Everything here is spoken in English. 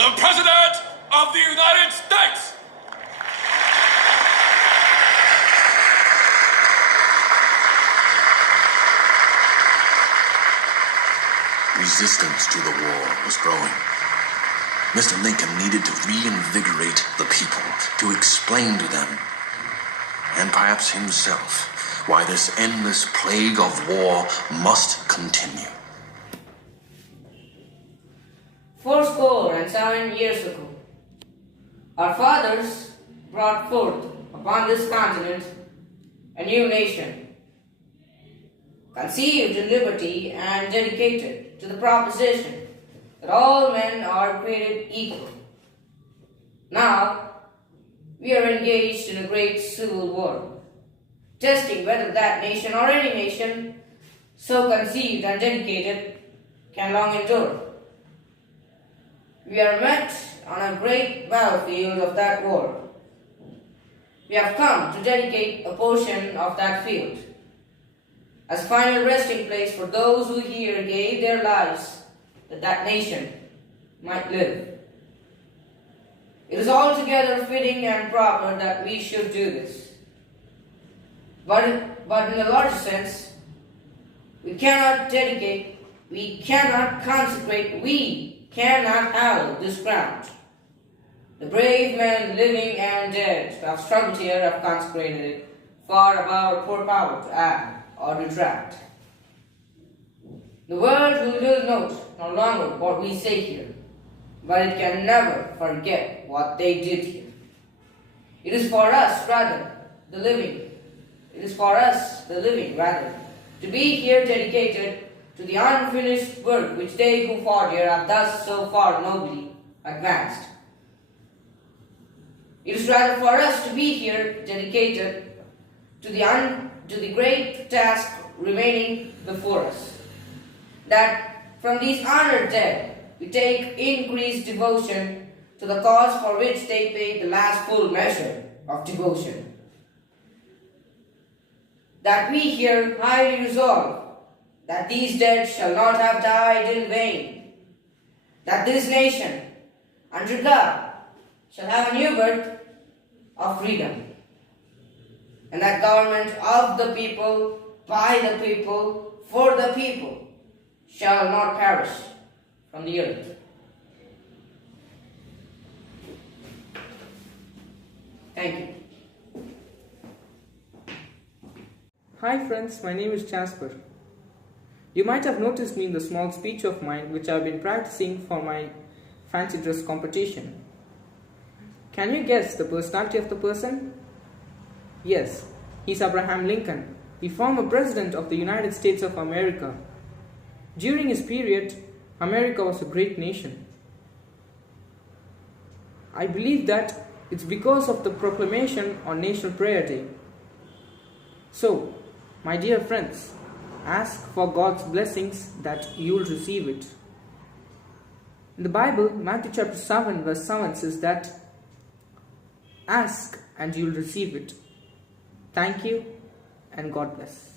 the President of the United States. Resistance to the war was growing. Mr. Lincoln needed to reinvigorate the people, to explain to them, and perhaps himself, why this endless plague of war must continue. 70 years ago, our fathers brought forth upon this continent a new nation, conceived in liberty and dedicated to the proposition that all men are created equal. Now, we are engaged in a great civil war, testing whether that nation or any nation so conceived and dedicated can long endure. We are met on a great battlefield of that war. We have come to dedicate a portion of that field as final resting place for those who here gave their lives that that nation might live. It is altogether fitting and proper that we should do this. But in a larger sense, we cannot dedicate, we cannot consecrate, we cannot hallow this ground. The brave men, living and dead, who have struggled here have consecrated it far above our poor power to add or retract. The world will note no longer what we say here, but it can never forget what they did here. It is for us, rather, the living, to be here dedicated to the unfinished work which they who fought here have thus so far nobly advanced. It is rather for us to be here dedicated to the great task remaining before us, that from these honored dead we take increased devotion to the cause for which they paid the last full measure of devotion. That we here highly resolve that these dead shall not have died in vain, that this nation, under God, shall have a new birth of freedom, and that government of the people, by the people, for the people, shall not perish from the earth. Thank you. Hi friends, my name is Jasper. You might have noticed me in the small speech of mine which I've been practicing for my fancy dress competition. Can you guess the personality of the person? Yes, he's Abraham Lincoln, the former President of the United States of America. During his period, America was a great nation. I believe that it's because of the proclamation on National Prayer Day. So, my dear friends, ask for God's blessings that you'll receive it. In the Bible, Matthew chapter 7 verse 7 says that, ask and you'll receive it. Thank you and God bless.